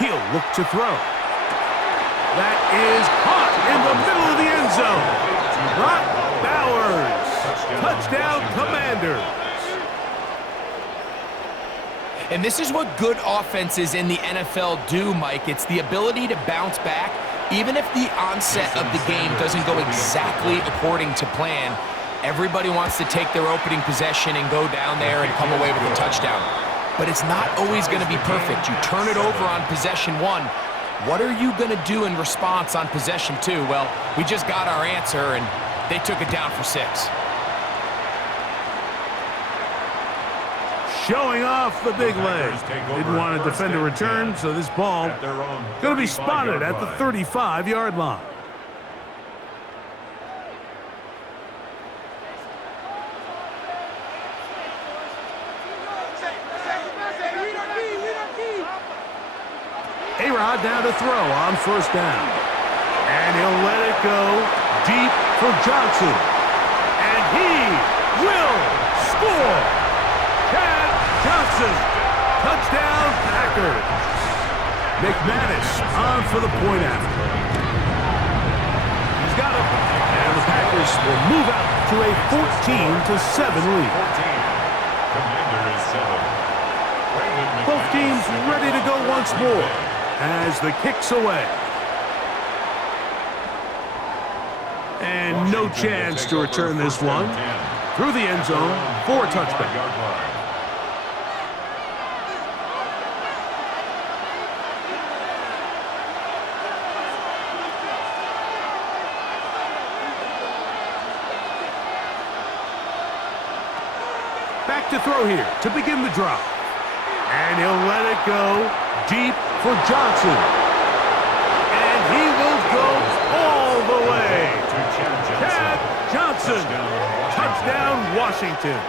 He'll look to throw. That is caught in the middle of the end zone. Brock Bowers. Touchdown, Commanders. And this is what good offenses in the NFL do, Mike. It's the ability to bounce back, even if the onset of the game doesn't go exactly according to plan. Everybody wants to take their opening possession and go down there and come away with a touchdown. But it's not always going to be perfect. You turn it over on possession one. What are you going to do in response on possession two? Well, we just got our answer, and they took it down for 6. Showing off the big leg. Didn't want to defend a return, so this ball going to be spotted at the 35-yard line. A-Rod now to throw on first down. And he'll let it go deep for Johnson. And he will score. Johnson, touchdown, Packers. McManus on for the point after. He's got it. And the Packers will move out to a 14-7 lead. Both teams ready to go once more as the kick's away. And no chance to return this one. Through the end zone for a touchback. Back to throw here to begin the drive. And he'll let it go deep for Johnson. And he will go all the way. Chad Johnson. Touchdown, Washington.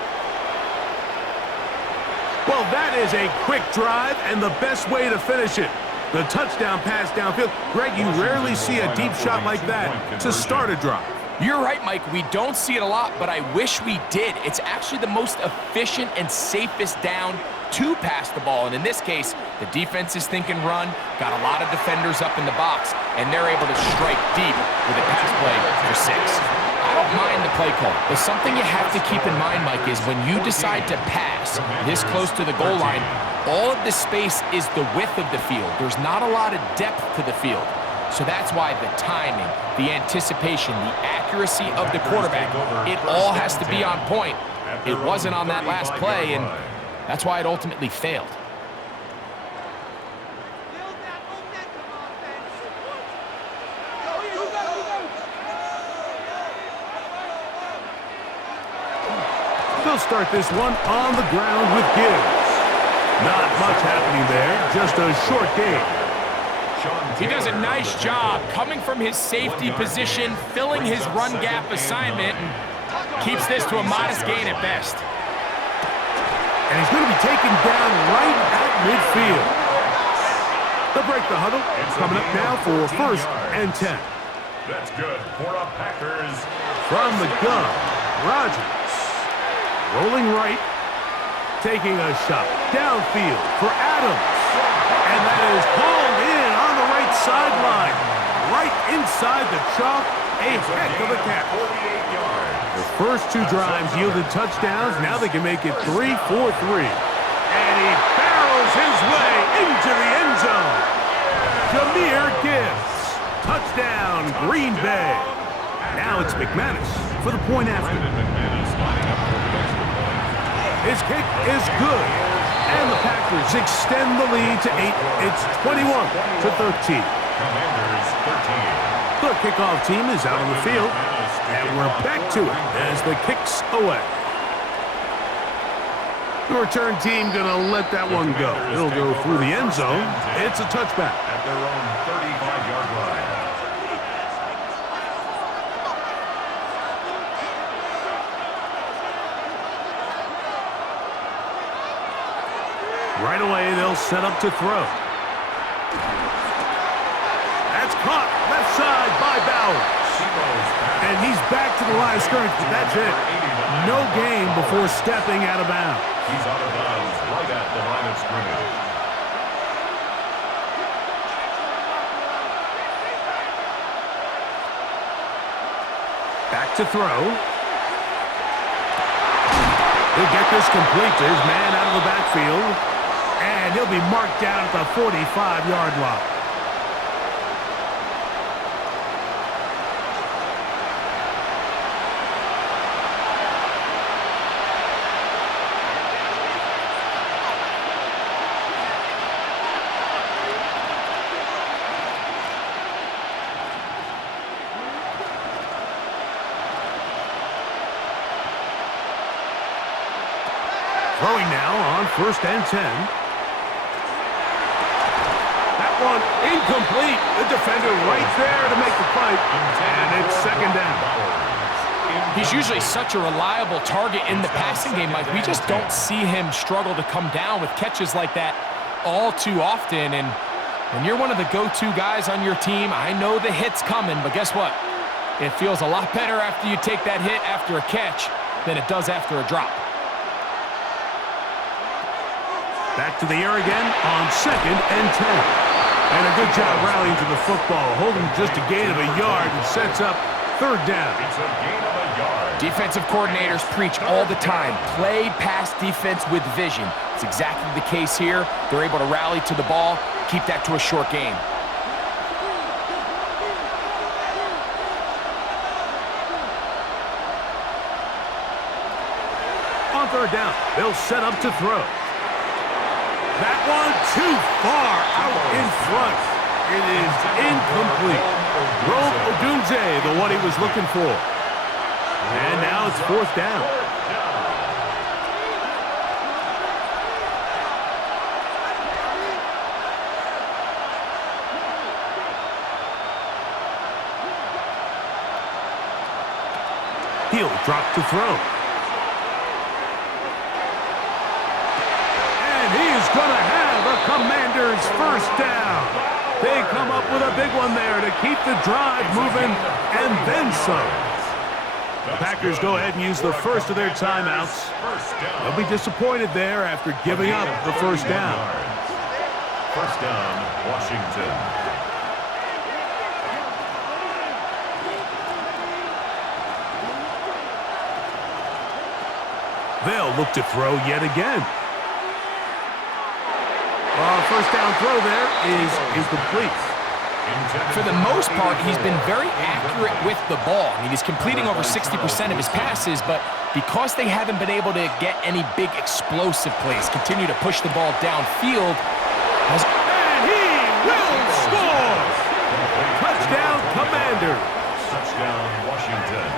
Well, that is a quick drive and the best way to finish it. The touchdown pass downfield. Greg, you rarely see a deep shot like that to start a drive. You're right, Mike. We don't see it a lot, but I wish we did. It's actually the most efficient and safest down to pass the ball. And in this case, the defense is thinking run, got a lot of defenders up in the box, and they're able to strike deep with a pass play for 6. I don't mind the play call, but something you have to keep in mind, Mike, is when you decide to pass this close to the goal line, all of the space is the width of the field. There's not a lot of depth to the field. So that's why the timing, the anticipation, the accuracy of the quarterback, it all has to be on point. It wasn't on that last play, and that's why it ultimately failed. They'll start this one on the ground with Gibbs. Not much happening there, just a short game. He does a nice job coming from his safety position, filling his run gap assignment, and keeps this to a modest gain at best. And he's going to be taken down right at midfield. They'll break the huddle. Coming up now for 1st and 10. That's good for a Packers. From the gun, Rodgers. Rolling right. Taking a shot downfield for Adams. And that is hauled in on the right sideline. Right inside the chalk. A heck of a catch. The first 2 drives yielded touchdowns. Now they can make it 3-4-3. And he barrels his way into the end zone. Jahmyr Gibbs. Touchdown, Green Bay. Now it's McManus for the point after. His kick is good. And the Packers extend the lead to 8. It's 21-13. Commanders 13. The kickoff team is out on the field. And we're back to it as the kick's away. The return team going to let that one go. It'll go through the end zone. It's a touchback. At their own 35-yard line. Right away, they'll set up to throw. That's caught left side by Bowers. And he's back to the line of scrimmage, but that's it. No gain before stepping out of bounds. He's out of bounds right at the line of scrimmage. to throw. He'll get this complete to his man out of the backfield. And he'll be marked down at the 45-yard line. Throwing now on 1st and 10. That one incomplete. The defender right there to make the fight. And it's 2nd down. He's usually such a reliable target in the passing game, Mike. We just don't see him struggle to come down with catches like that all too often. And when you're one of the go-to guys on your team, I know the hit's coming, but guess what? It feels a lot better after you take that hit after a catch than it does after a drop. Back to the air again on 2nd and 10. And a good job rallying to the football, holding just a gain of a yard and sets up 3rd down. It's a gain of a yard. Defensive coordinators preach all the time, play pass defense with vision. It's exactly the case here. They're able to rally to the ball, keep that to a short game. On 3rd down, they'll set up to throw. That one too far out in front. It is incomplete. Rome Odunze, the one he was looking for. And now it's 4th down. He'll drop to throw. He's going to have a Commander's 1st down. They come up with a big one there to keep the drive moving and then some. The Packers go ahead and use the first of their timeouts. They'll be disappointed there after giving up the 1st down. 1st down, Washington. They'll look to throw yet again. 1st down throw there is incomplete. For the most part, he's been very accurate with the ball. I mean, he's completing over 60% of his passes, but because they haven't been able to get any big explosive plays, continue to push the ball downfield. And he will score! Touchdown, Commanders! Touchdown, Washington.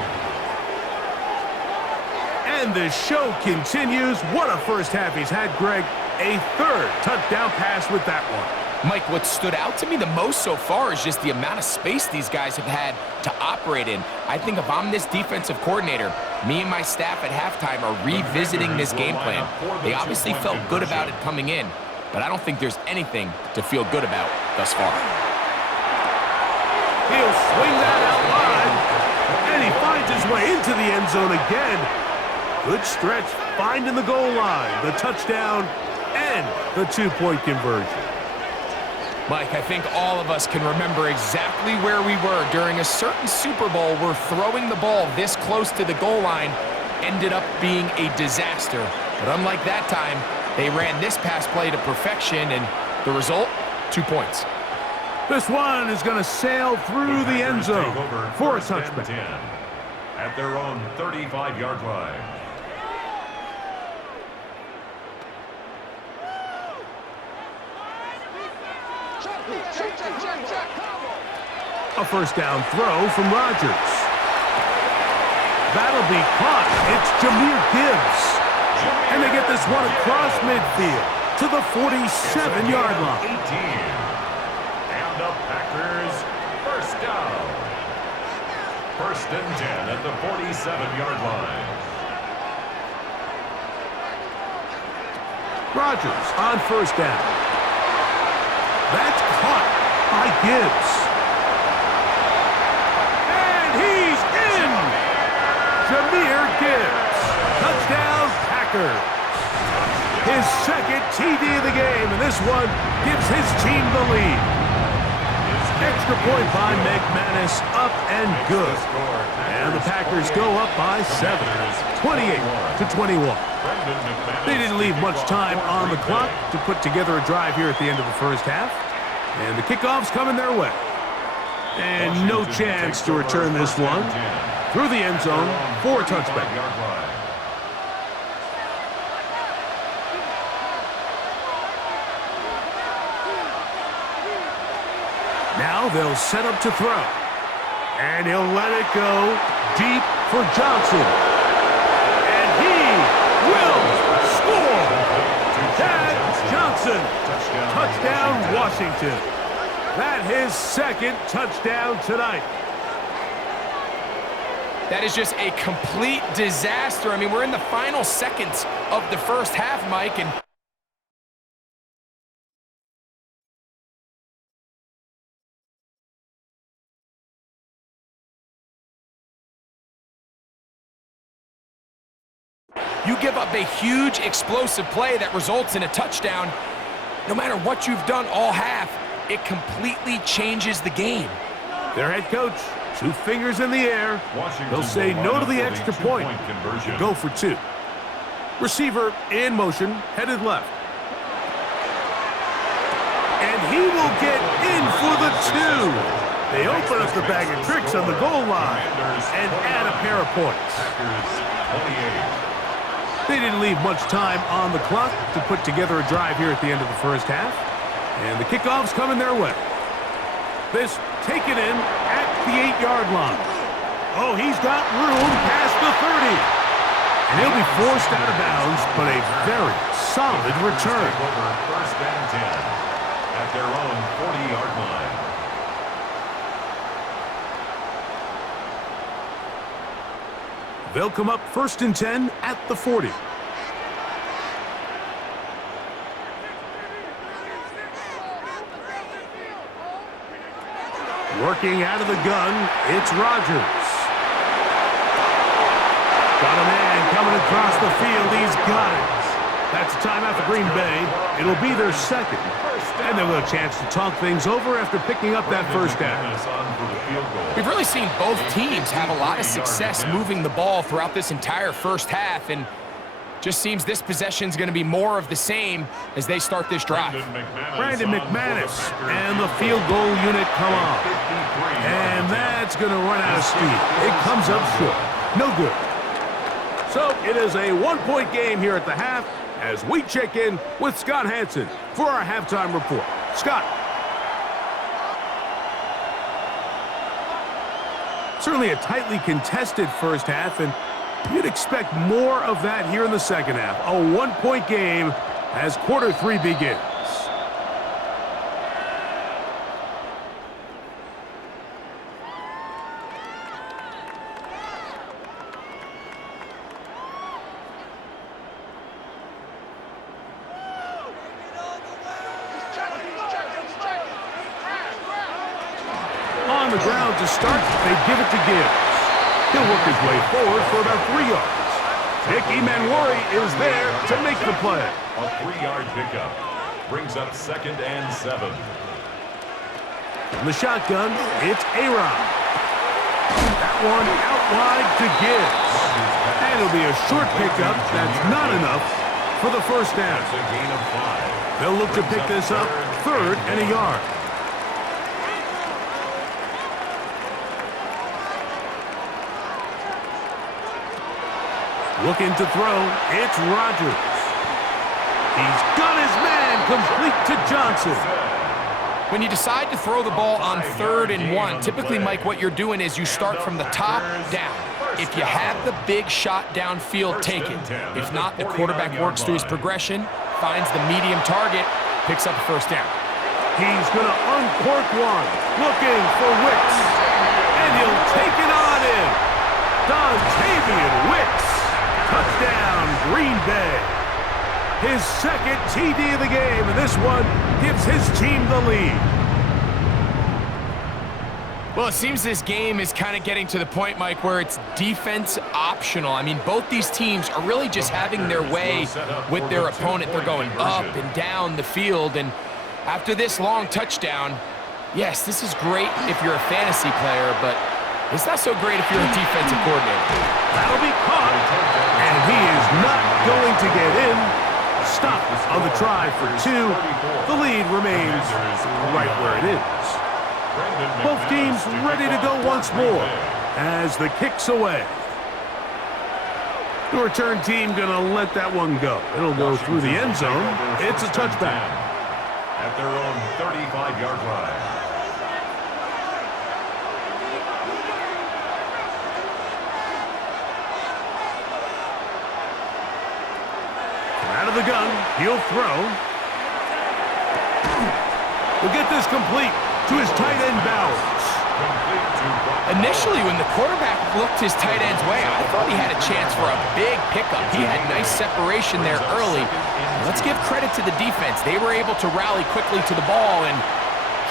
And the show continues. What a first half he's had, Greg. A 3rd touchdown pass with that one. Mike, what stood out to me the most so far is just the amount of space these guys have had to operate in. I think if I'm this defensive coordinator, me and my staff at halftime are revisiting this game plan. They obviously felt good about it coming in, but I don't think there's anything to feel good about thus far. He'll swing that out wide, and he finds his way into the end zone again. Good stretch, finding the goal line, the touchdown, and the 2-point conversion. Mike, I think all of us can remember exactly where we were during a certain Super Bowl where throwing the ball this close to the goal line ended up being a disaster. But unlike that time, they ran this pass play to perfection, and the result, 2 points. This one is going to sail through the end zone for a touchback. At their own 35-yard line. A 1st down throw from Rodgers. That'll be caught. It's Jahmyr Gibbs. And they get this one across midfield to the 47-yard line. 18. And the Packers 1st down. 1st and 10 at the 47-yard line. Rodgers on 1st down. That's caught by Gibbs. And he's in! Jahmyr Gibbs. Touchdown, Packers. His 2nd TD of the game, and this one gives his team the lead. extra point by McManus, up and good. And the Packers go up by 7, 28-21. They didn't leave much time on the clock to put together a drive here at the end of the first half. And the kickoff's coming their way. And no chance to return this one through the end zone for a touchback. Now they'll set up to throw. And he'll let it go deep for Johnson. And he will score. Chad Johnson. Touchdown, Washington. That his second touchdown tonight. That is just a complete disaster. I mean, we're in the final seconds of the first half, Mike, and you give up a huge explosive play that results in a touchdown. No matter what you've done all half, it completely changes the game. Their head coach, 2 fingers in the air. He'll say no to the extra point. Go for 2. Receiver in motion, headed left. And he will get in for the 2. They open up the bag of tricks on the goal line and add a pair of points. They didn't leave much time on the clock to put together a drive here at the end of the first half. And the kickoff's coming their way. This taken in at the 8-yard line. Oh, he's got room past the 30. And he'll be forced out of bounds, but a very solid return. First and 10 at their own 40-yard line. They'll come up 1st and 10 at the 40. Working out of the gun, it's Rodgers. Got a man coming across the field. He's got it. That's a timeout for Green Bay. It'll be their second. And they'll have a chance to talk things over after picking up that first down. We've really seen both teams have a lot of success moving the ball throughout this entire first half, and just seems this possession's going to be more of the same as they start this drive. Brandon McManus and the field goal unit come on. And that's going to run out of steam. It comes up short. No good. So it is a 1-point game here at the half as we check in with Scott Hansen for our halftime report. Scott. Certainly a tightly contested first half, and you'd expect more of that here in the second half. A 1-point game as quarter 3 begins. On the ground to start, they give it to Gibbs. He'll work his way forward for about 3 yards. Nick Emanwari is there to make the play. A 3-yard pickup brings up 2nd and 7. From the shotgun, it's A-Rod. That one out wide to Gibbs. And it'll be a short pickup. That's not enough for the first down. That's a gain of 5. They'll look to pick this up 3rd and a yard. Looking to throw, it's Rodgers. He's got his man complete to Johnson. When you decide to throw the ball on 3rd and 1, typically, Mike, what you're doing is you start from the top down. If you have the big shot downfield, take it. If not, the quarterback works through his progression, finds the medium target, picks up a first down. He's going to uncork one, looking for Wicks. And he'll take it on in. Dontavian Wicks. Touchdown, Green Bay. His 2nd TD of the game, and this one gives his team the lead. Well, it seems this game is kind of getting to the point, Mike, where it's defense optional. I mean, both these teams are really just having their way with their opponent. They're going up and down the field, and after this long touchdown, Yes, this is great if you're a fantasy player, but it's not so great if you're a defensive coordinator. That'll be caught, and he is not going to get in. Stop on the try for 2. The lead remains right where it is. Both teams ready to go once more as the kick's away. The return team going to let that one go. It'll go through the end zone. It's a touchback. At their own 35-yard line. Out of the gun, he'll throw. We'll get this complete to his tight end Bowers. Initially, when the quarterback looked his tight end's way, I thought he had a chance for a big pickup. He had nice separation there early. Let's give credit to the defense. They were able to rally quickly to the ball and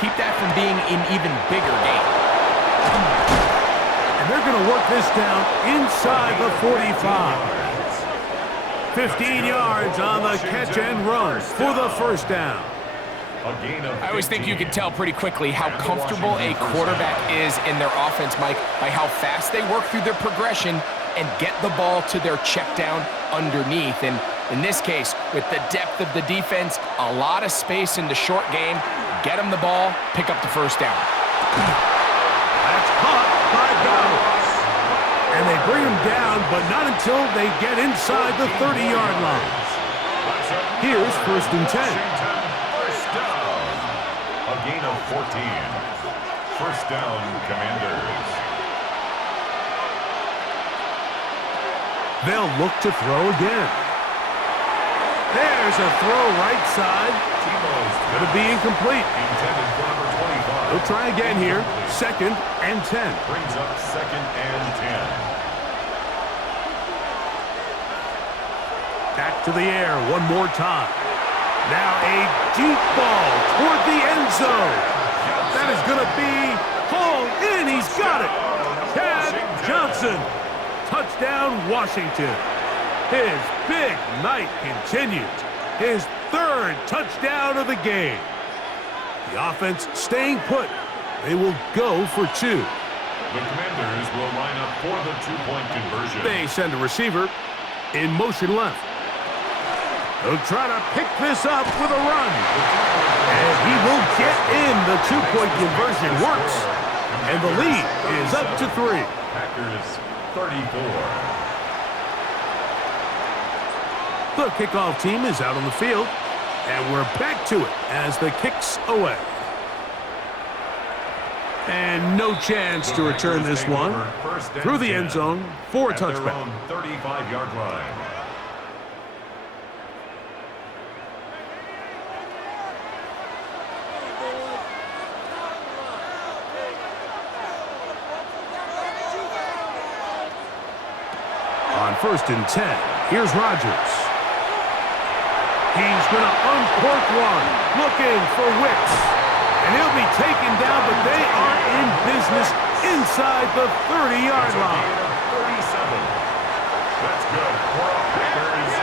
keep that from being an even bigger game. And they're going to work this down inside the 45. 15 yards on the catch and run for the first down. I always think you can tell pretty quickly how comfortable a quarterback is in their offense, Mike, by how fast they work through their progression and get the ball to their check down underneath. And in this case, with the depth of the defense, a lot of space in the short game, get them the ball, pick up the first down. That's caught by Bowers. And they bring him down, but not until they get inside the 30-yard line. Here's 1st and 10. First down. A gain of 14. First down, Commanders. They'll look to throw again. There's a throw right side. Going to be incomplete. Intended for number 25. He'll try again here. 2nd and 10. Brings up 2nd and 10. Back to the air one more time. Now a deep ball toward the end zone. That is going to be hauled in. He's got it. Chad Johnson. Touchdown, Washington. His big night continues. His 3rd touchdown of the game. The offense staying put. They will go for 2. The Commanders will line up for the 2-point conversion. They send a receiver in motion left. He'll try to pick this up with a run. And he will get in. The 2-point conversion works. And the lead is up to 3. Packers 34. The kickoff team is out on the field. And we're back to it as the kick's away. And no chance to return this one through the end zone for a touchback. 35-yard line. On 1st and 10, here's Rodgers. He's going to uncork one, looking for Wicks. And he'll be taken down, but they are in business inside the 30-yard line. 37. That's good for a Packers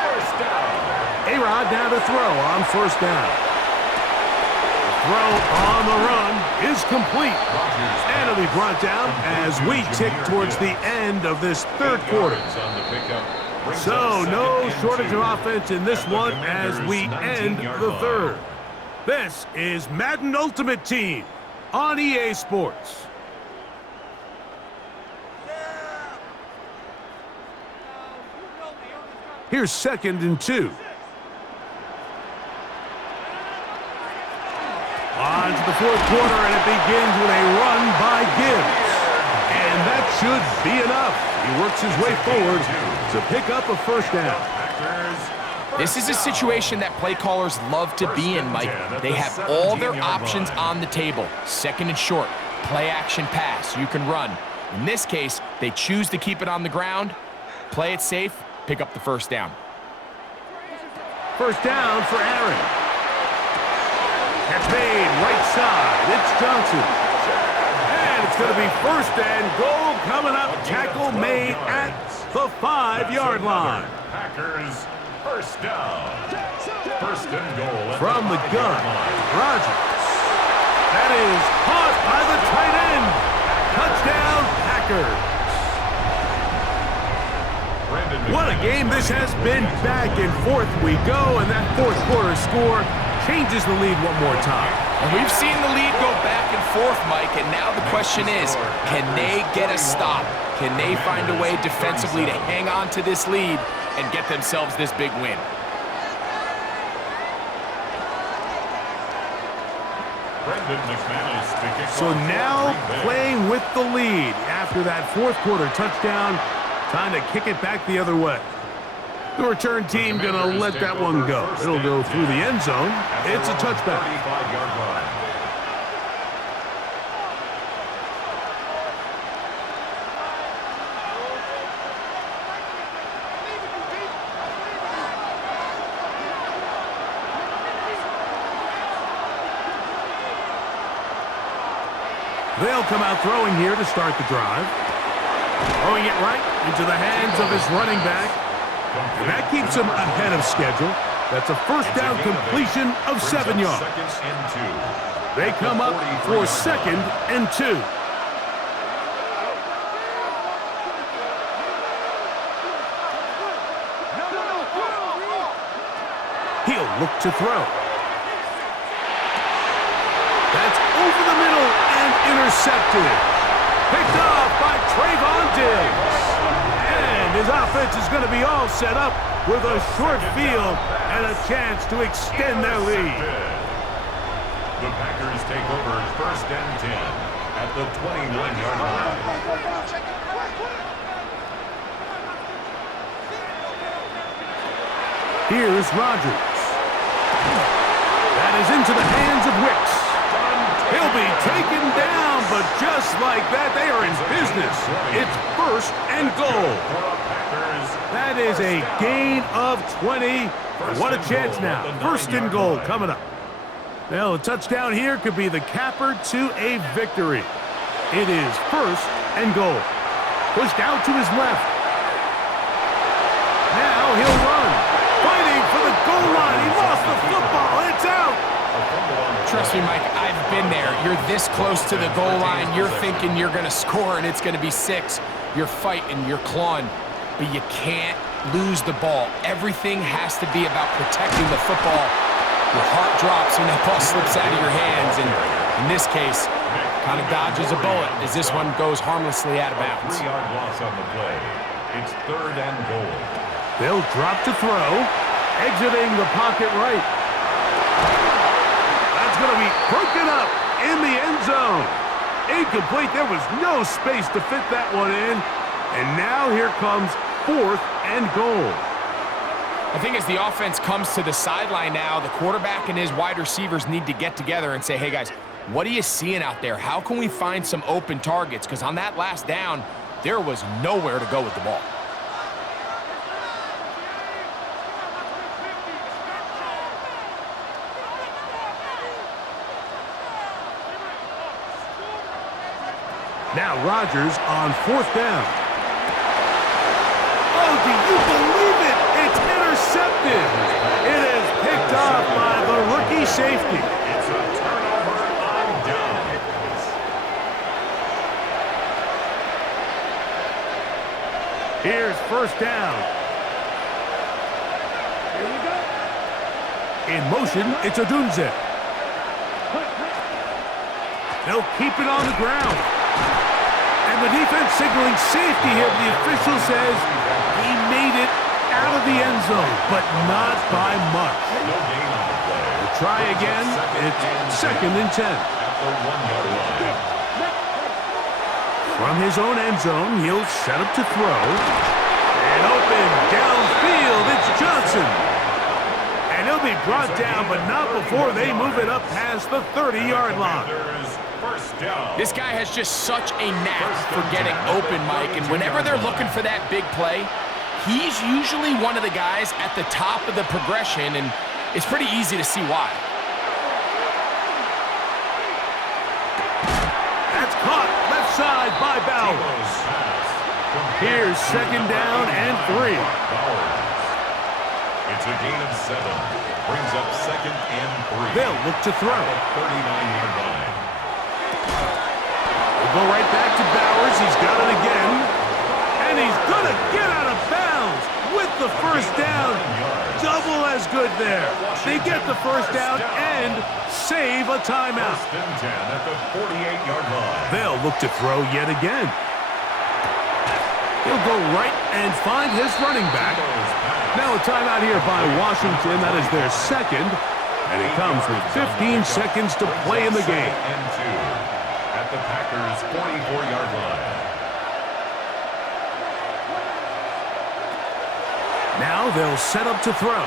first down. A-Rod now to throw on 1st down. Throw on the run is complete. And it'll be brought down as we tick towards the end of this 3rd quarter. So no shortage of offense in this one as we end the 3rd. This is Madden Ultimate Team on EA Sports. Here's 2nd and 2. On to the 4th quarter, and it begins with a run by Gibbs. And that should be enough. He works his way forward to pick up a first down. This is a situation that play callers love to be in, Mike. They have all their options on the table. 2nd and short, play action pass, you can run. In this case, they choose to keep it on the ground, play it safe, pick up the first down. First down for Aaron. Catch made, right side. It's Johnson. And it's going to be 1st and goal coming up. Tackle made at the 5-yard line. Packers first down. 1st and goal. From the gun, Rodgers. That is caught by the tight end. Touchdown, Packers. What a game this has been. Back and forth we go, and that fourth quarter score changes the lead one more time. And we've seen the lead go back and forth, Mike, and now the question is, can they get a stop? Can they find a way defensively to hang on to this lead and get themselves this big win? So now playing with the lead after that fourth quarter touchdown, time to kick it back the other way. The return team going to let that one go. It'll go through the end zone. It's a touchback. They'll come out throwing here to start the drive. Throwing it right into the hands of his running back. And that keeps him ahead of schedule. That's a first down completion of 7 yards. They come up for 2nd and 2. He'll look to throw. That's over the middle and intercepted. Picked off by Trayvon Diggs. And his offense is going to be all set up with a short field and a chance to extend their lead. The Packers take over 1st and 10 at the 29-yard line. Here's Rodgers. That is into the hands of Wicks. He'll be taken down, but just like that, they are in business. It's 1st and goal. That is a gain of 20. What a chance now. 1st and goal coming up. Well, a touchdown here could be the capper to a victory. It is 1st and goal. Pushed out to his left. Now he'll run. Fighting for the goal line. He lost the football. It's out. Trust me, Mike, I've been there. You're this close to the goal line. You're thinking you're going to score, and it's going to be 6. You're fighting, you're clawing, but you can't lose the ball. Everything has to be about protecting the football. Your heart drops when that ball slips out of your hands, and in this case, kind of dodges a bullet as this one goes harmlessly out of bounds. 3-yard loss on the play. It's 3rd and goal. They'll drop to throw, exiting the pocket right. That's going to be broken up in the end zone. Incomplete. There was no space to fit that one in. And now here comes 4th and goal. I think as the offense comes to the sideline now, the quarterback and his wide receivers need to get together and say, hey, guys, what are you seeing out there? How can we find some open targets? Because on that last down, there was nowhere to go with the ball. Now Rodgers on 4th down. Oh, do you believe it? It's intercepted. It is picked off by the rookie safety. It's a turnover on downs. Here's 1st down. Here we go. In motion, it's Odunze. They'll keep it on the ground. And the defense signaling safety here. The official says he made it out of the end zone, but not by much. No gain on the play. We'll try again. It's 2nd and 10. At the 1-yard line. From his own end zone, he'll set up to throw. And open downfield, it's Johnson. And he'll be brought down, but not before they move it up past the 30-yard line. This guy has just such a knack for getting open, Mike, and whenever they're looking for that big play, he's usually one of the guys at the top of the progression, and it's pretty easy to see why. That's caught left side by Bowers. Here's 2nd down and 3. It's a gain of 7. Brings up 2nd and 3. They'll look to throw. 39-yard line. go right back to Bowers. He's got it again. And he's going to get out of bounds with the first down. Double as good there. They get the first down and save a timeout. First and 10 at the 48-yard line. They'll look to throw yet again. He'll go right and find his running back. Now a timeout here by Washington. That is their second. And it comes with 15 seconds to play in the game. And 2 at the Packers' 44-yard line. Now they'll set up to throw.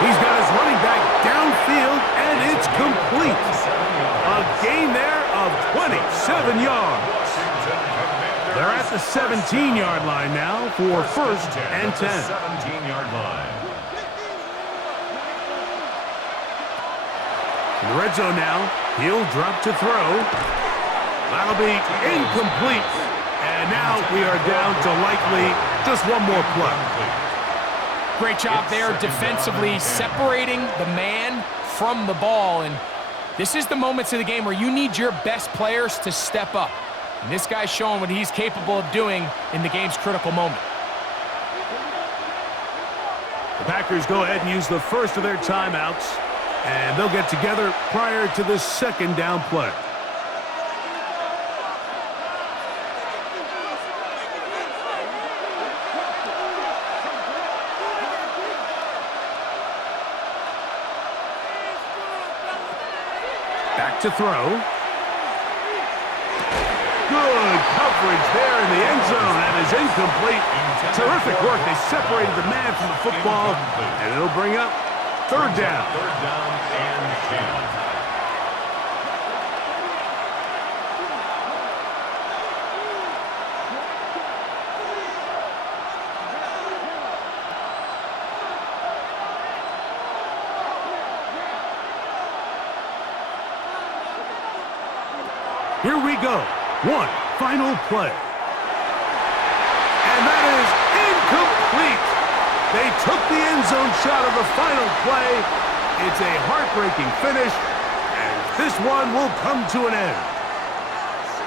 He's got his running back downfield, and it's complete. A gain there of 27 yards. They're at the 17-yard line now for first and 10. 17-yard line. In the red zone now, he'll drop to throw. That'll be incomplete. And now we are down to likely just one more play. Great job there defensively, separating the man from the ball. And this is the moments of the game where you need your best players to step up. And this guy's showing what he's capable of doing in the game's critical moment. The Packers go ahead and use the first of their timeouts, and they'll get together prior to the second down play. Back to throw. Good coverage there in the end zone. That is incomplete. Terrific work. They separated the man from the football, and it'll bring up third down. Third down and 10. Here we go. One final play. And that is incomplete. They took the end zone shot of the final play. It's a heartbreaking finish, and this one will come to an end.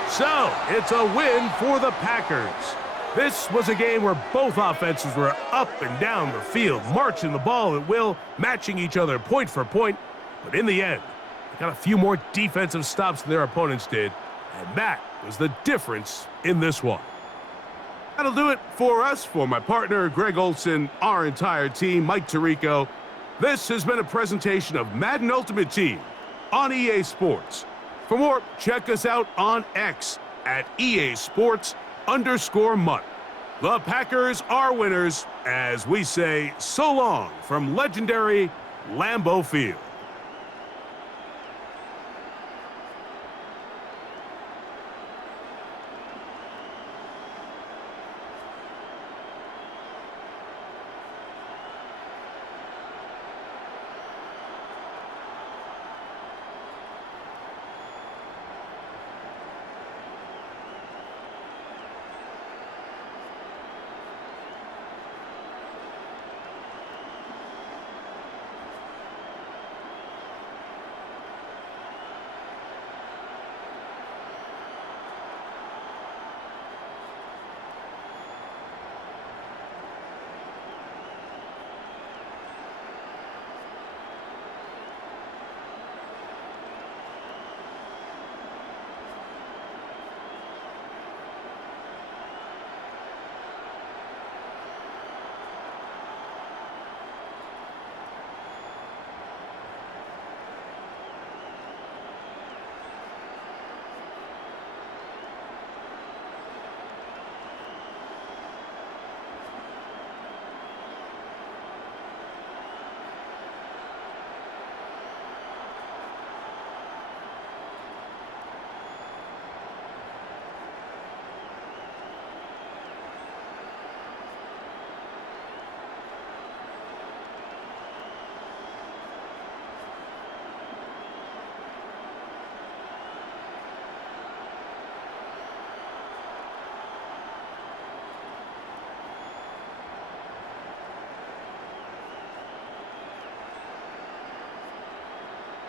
So, it's a win for the Packers. This was a game where both offenses were up and down the field, marching the ball at will, matching each other point for point. But in the end, they got a few more defensive stops than their opponents did. And that was the difference in this one. That'll do it for us. For my partner, Greg Olson, our entire team, Mike Tirico, this has been a presentation of Madden Ultimate Team on EA Sports. For more, check us out on X at EA Sports_Mutt. The Packers are winners as we say so long from legendary Lambeau Field.